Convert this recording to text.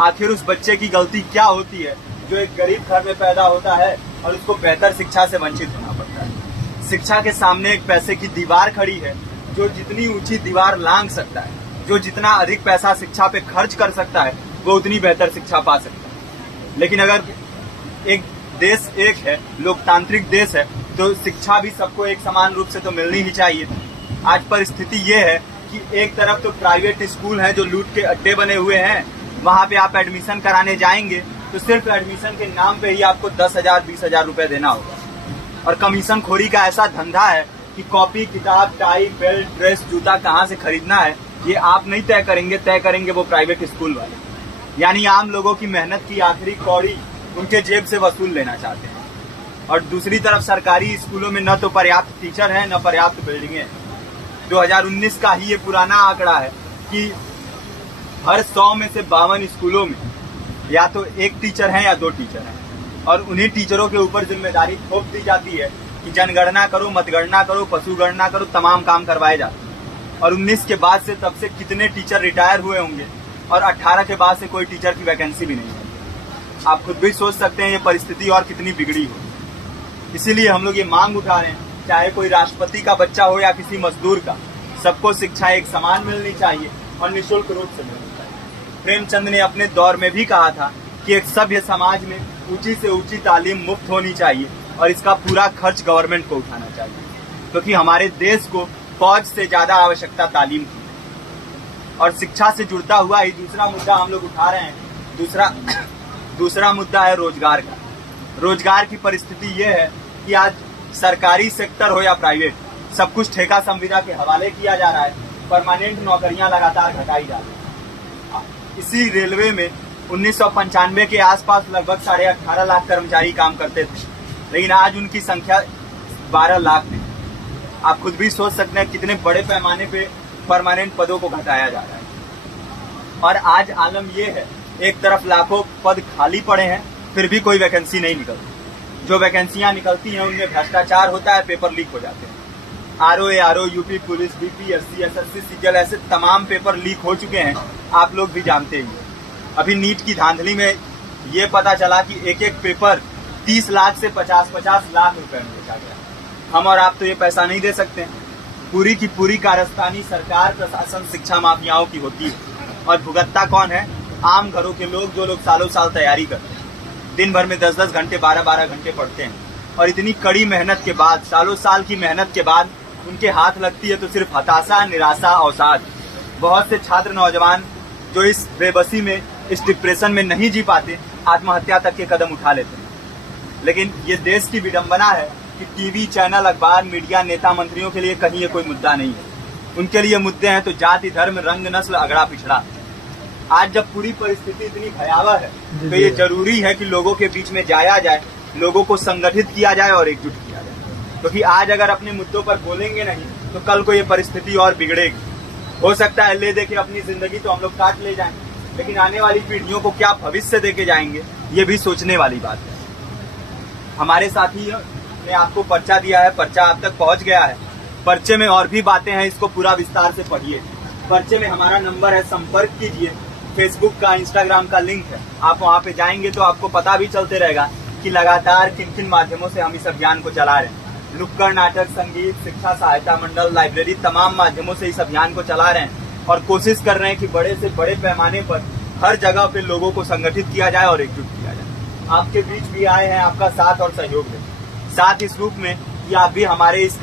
आखिर उस बच्चे की गलती क्या होती है जो एक गरीब घर में पैदा होता है और उसको बेहतर शिक्षा से वंचित होना पड़ता है। शिक्षा के सामने एक पैसे की दीवार खड़ी है, जो जितनी ऊंची दीवार लांघ सकता है, जो जितना अधिक पैसा शिक्षा पे खर्च कर सकता है, वो उतनी बेहतर शिक्षा पा सकता है। लेकिन अगर एक देश एक है, लोकतांत्रिक देश है, तो शिक्षा भी सबको एक समान रूप से तो मिलनी ही चाहिए। आज परिस्थिति ये है कि एक तरफ तो प्राइवेट स्कूल हैं जो लूट के अड्डे बने हुए हैं, वहां पे आप एडमिशन कराने जाएंगे तो सिर्फ एडमिशन के नाम पे ही आपको 10,000 20,000 रुपए देना होगा। और कमीशन खोरी का ऐसा धंधा है कि कॉपी, किताब, टाई, बेल्ट, ड्रेस, जूता कहाँ से खरीदना है ये आप नहीं तय करेंगे वो प्राइवेट स्कूल वाले। यानी आम लोगों की मेहनत की आखिरी कौड़ी उनके जेब से वसूल लेना चाहते हैं। और दूसरी तरफ सरकारी स्कूलों में न तो पर्याप्त टीचर हैं, न पर्याप्त बिल्डिंगें। 2019 का ही ये पुराना आंकड़ा है कि हर 100 में से 52 स्कूलों में या तो एक टीचर है या 2 टीचर हैं। और उन्हीं टीचरों के ऊपर जिम्मेदारी थोप दी जाती है कि जनगणना करो, मतगणना करो, पशुगणना करो, तमाम काम करवाए जाते हैं। और 19 के बाद से तब से कितने टीचर रिटायर हुए होंगे और 18 के बाद से कोई टीचर की वैकेंसी भी नहीं है। आप खुद भी सोच सकते हैं ये परिस्थिति और कितनी बिगड़ी हो। इसीलिए हम लोग ये मांग उठा रहे हैं, चाहे कोई राष्ट्रपति का बच्चा हो या किसी मजदूर का, सबको शिक्षा एक समान मिलनी चाहिए और निःशुल्क रूप से मिलनी चाहिए। प्रेमचंद ने अपने दौर में भी कहा था कि एक सभ्य समाज में ऊंची से ऊंची तालीम मुफ्त होनी चाहिए और इसका पूरा खर्च गवर्नमेंट को उठाना चाहिए, क्योंकि हमारे देश को फौज से ज्यादा आवश्यकता तालीम की है। और शिक्षा से जुड़ता हुआ ही दूसरा मुद्दा हम लोग उठा रहे हैं। दूसरा मुद्दा है रोजगार का। रोजगार की परिस्थिति ये है कि आज सरकारी सेक्टर हो या प्राइवेट, सब कुछ ठेका संविदा के हवाले किया जा रहा है। परमानेंट नौकरियां लगातार घटाई जा रही है। इसी रेलवे में 1995 के आसपास लगभग 18.5 लाख कर्मचारी काम करते थे, लेकिन आज उनकी संख्या 12 लाख है। आप खुद भी सोच सकते हैं कितने बड़े पैमाने पे परमानेंट पदों को घटाया जा रहा है। और आज आलम ये है, एक तरफ लाखों पद खाली पड़े हैं, फिर भी कोई वैकेंसी नहीं निकलती। जो वैकेंसियां निकलती हैं उनमें भ्रष्टाचार होता है, पेपर लीक हो जाते हैं। RO, UP police, BPSC, SSC, CGL, ऐसे तमाम पेपर लीक हो चुके हैं, आप लोग भी जानते ही हैं। अभी नीट की धांधली में ये पता चला कि एक एक पेपर 30 लाख से 50-50 लाख रुपए में बेचा गया। हम और आप तो ये पैसा नहीं दे सकते। पूरी की पूरी कारस्तानी सरकार, प्रशासन, शिक्षा माफियाओं की होती है। और भुगतता कौन है? आम घरों के लोग, जो लोग सालों साल तैयारी करते हैं, दिन भर में 10-10 घंटे, 12-12 घंटे पढ़ते हैं। और इतनी कड़ी मेहनत के बाद, सालों साल की मेहनत के बाद उनके हाथ लगती है तो सिर्फ हताशा, निराशा, अवसाद। बहुत से छात्र नौजवान जो इस बेबसी में, इस डिप्रेशन में नहीं जी पाते, आत्महत्या तक के कदम उठा लेते हैं। लेकिन ये देश की विडंबना है कि टीवी चैनल, अखबार, मीडिया, नेता, मंत्रियों के लिए कहीं ये कोई मुद्दा नहीं है। उनके लिए मुद्दे हैं तो जाति, धर्म, रंग, नस्ल, अगड़ा पिछड़ा। आज जब पूरी परिस्थिति इतनी भयावह है तो ये जरूरी है कि लोगों के बीच में जाया जाए, लोगों को संगठित किया जाए और एकजुट किया जाए। क्योंकि आज अगर अपने मुद्दों पर बोलेंगे नहीं तो कल को ये परिस्थिति और बिगड़ेगी। हो सकता है ले देके अपनी जिंदगी तो हम लोग काट ले जाएं, लेकिन आने वाली पीढ़ियों को क्या भविष्य देके जाएंगे, ये भी सोचने वाली बात है। हमारे साथी ने आपको पर्चा दिया है, पर्चा आप तक पहुंच गया है। पर्चे में और भी बातें हैं, इसको पूरा विस्तार से पढ़िए। पर्चे में हमारा नंबर है, संपर्क कीजिए। फेसबुक का, इंस्टाग्राम का लिंक है, आप वहाँ पे जाएंगे तो आपको पता भी चलते रहेगा कि लगातार किन किन माध्यमों से हम इस अभियान को चला रहे हैं। नुक्कड़ नाटक, संगीत, शिक्षा सहायता मंडल, लाइब्रेरी, तमाम माध्यमों से इस अभियान को चला रहे हैं और कोशिश कर रहे हैं कि बड़े से बड़े पैमाने पर हर जगह पे लोगों को संगठित किया जाए और एकजुट किया जाए। आपके बीच भी आए हैं, आपका साथ और सहयोग है। साथ इस रूप में कि आप भी हमारे इस